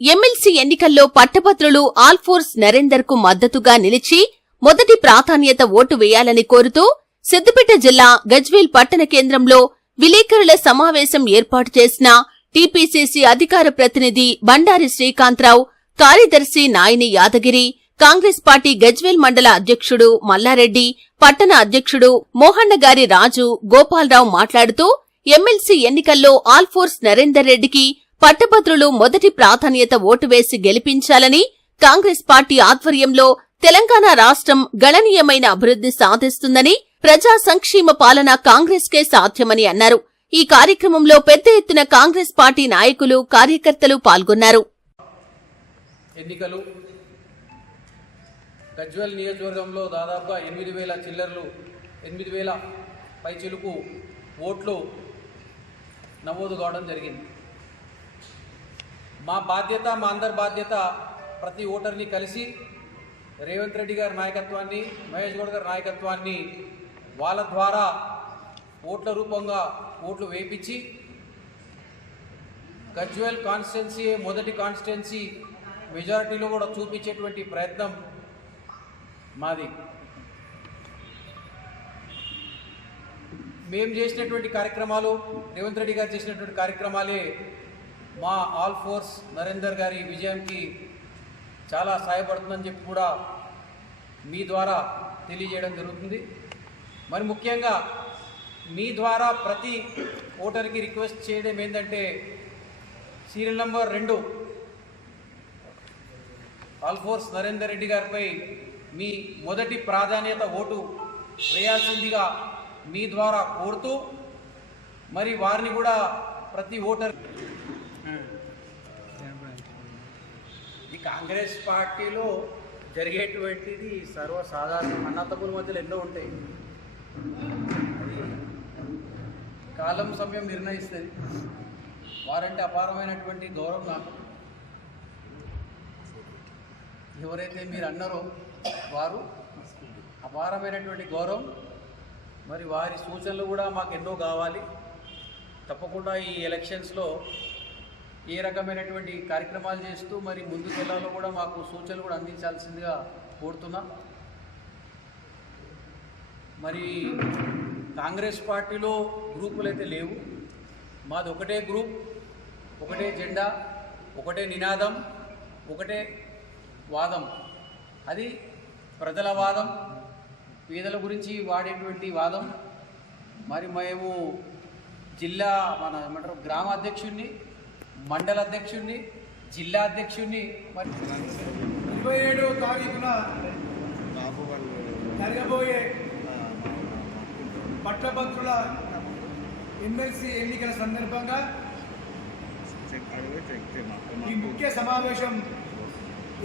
MLC ఎన్నికల్లో పట్టభద్రులు ఆల్ఫోర్స్ నరేందర్ కు మద్దతుగా నిలిచి మొదటి ప్రాధాన్యత ఓటు వేయాలని కోరుతూ సిద్దిపేట జిల్లా గజ్వేల్ పట్టణ కేంద్రంలో విలేకరుల సమావేశం ఏర్పాటు చేసిన టీపీసీసీ అధికార ప్రతినిధి బండారి శ్రీకాంతరావు, కార్యదర్శి నాయని యాదగిరి, కాంగ్రెస్ పార్టీ గజ్వేల్ మండల అధ్యక్షుడు మల్లారెడ్డి, పట్టణ అధ్యక్షుడు మోహన్నగారి రాజు, గోపాలరావు మాట్లాడుతూ ఎమ్మెల్సీ ఎన్నికల్లో ఆల్ఫోర్స్ నరేందర్ రెడ్డికి పట్టభద్రులు మొదటి ప్రాధాన్యత ఓటు వేసి గెలిపించాలని, కాంగ్రెస్ పార్టీ ఆధ్వర్యంలో తెలంగాణ రాష్ట్రం గణనీయమైన అభివృద్ధి సాధిస్తుందని, ప్రజా సంక్షేమ పాలన కాంగ్రెస్కే సాధ్యమని అన్నారు. ఈ కార్యక్రమంలో పెద్ద ఎత్తున కాంగ్రెస్ పార్టీ నాయకులు, కార్యకర్తలు పాల్గొన్నారు. ఎన్నికలు గజ్వేల్ నియోజకవర్గంలో దాదాపుగా 8,000 పైచిలుకు ఓట్లు నమోదు కావడం జరిగింది. మా అందరి బాధ్యత ప్రతి ఓటర్ని కలిసి రేవంత్ రెడ్డి గారి నాయకత్వాన్ని, మహేష్ గౌడ్ గారి నాయకత్వాన్ని వాళ్ళ ద్వారా ఓట్ల రూపంగా ఓట్లు వేయించి గజ్వేల్ కాన్స్టిట్యున్సీ మొదటి కాన్స్టిట్యున్సీ మెజారిటీలో కూడా చూపించేటువంటి ప్రయత్నం మాది. మేము చేసినటువంటి కార్యక్రమాలు, రేవంత్ రెడ్డి గారు చేసినటువంటి కార్యక్రమాలే మా ఆల్ఫోర్స్ నరేందర్ గారి విజయానికి చాలా సహాయపడుతుందని చెప్పి కూడా మీ ద్వారా తెలియజేయడం జరుగుతుంది. మరి ముఖ్యంగా మీ ద్వారా ప్రతి ఓటర్కి రిక్వెస్ట్ చేయడం ఏంటంటే, సీరియల్ నంబర్ 2 ఆల్ఫోర్స్ నరేందర్ రెడ్డి గారిపై మీ మొదటి ప్రాధాన్యత ఓటు వేయాల్సిందిగా మీ ద్వారా కోరుతూ, మరి వారిని కూడా ప్రతి ఓటర్ ఈ కాంగ్రెస్ పార్టీలో జరిగేటువంటిది సర్వసాధారణం. అన్నతమ్ముల మధ్యలో ఎన్నో ఉంటాయి. కాలం సమయం నిర్ణయిస్తుంది. వారంటే అపారమైనటువంటి గౌరవం నాకు. ఎవరైతే మీరు అన్నారో వారు అపారమైనటువంటి గౌరవం. మరి వారి సూచనలు కూడా మాకు ఎన్నో కావాలి. తప్పకుండా ఈ ఎలక్షన్స్లో ఏ రకమైనటువంటి కార్యక్రమాలు చేస్తూ మరి ముందుకు వెళ్ళాలో కూడా మాకు సూచనలు కూడా అందించాల్సిందిగా కోరుతున్నాం. మరి కాంగ్రెస్ పార్టీలో గ్రూపులు అయితే లేవు. మాది ఒకటే గ్రూప్, ఒకటే జెండా, ఒకటే నినాదం, ఒకటే వాదం. అది ప్రజల వాదం, పేదల గురించి వాడేటువంటి వాదం. మరి మేము జిల్లా ఏమంటారు గ్రామ అధ్యక్షుడిని, మండల అధ్యక్షుడిని, జిల్లా అధ్యక్షుడిని మరి 27వ తారీఖున జరగబోయే పట్టభద్రుల ఎమ్మెల్సీ ఎన్నికల సందర్భంగా ఈ ముఖ్య సమావేశం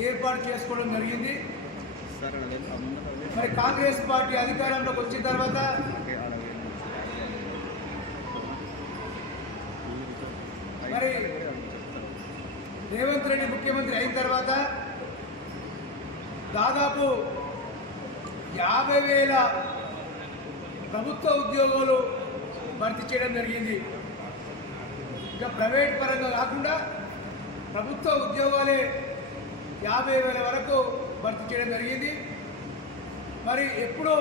ఏర్పాటు చేసుకోవడం జరిగింది. మరి కాంగ్రెస్ పార్టీ అధికారంలోకి వచ్చిన తర్వాత మరి రేవంత్ రెడ్డి ముఖ్యమంత్రి అయిన తర్వాత దాదాపు 50,000 ప్రభుత్వ ఉద్యోగాలు భర్తీ చేయడం జరిగింది. ఇంకా ప్రైవేట్ పరంగా కాకుండా ప్రభుత్వ ఉద్యోగాలే 50,000 వరకు భర్తీ చేయడం జరిగింది. మరి ఎప్పుడు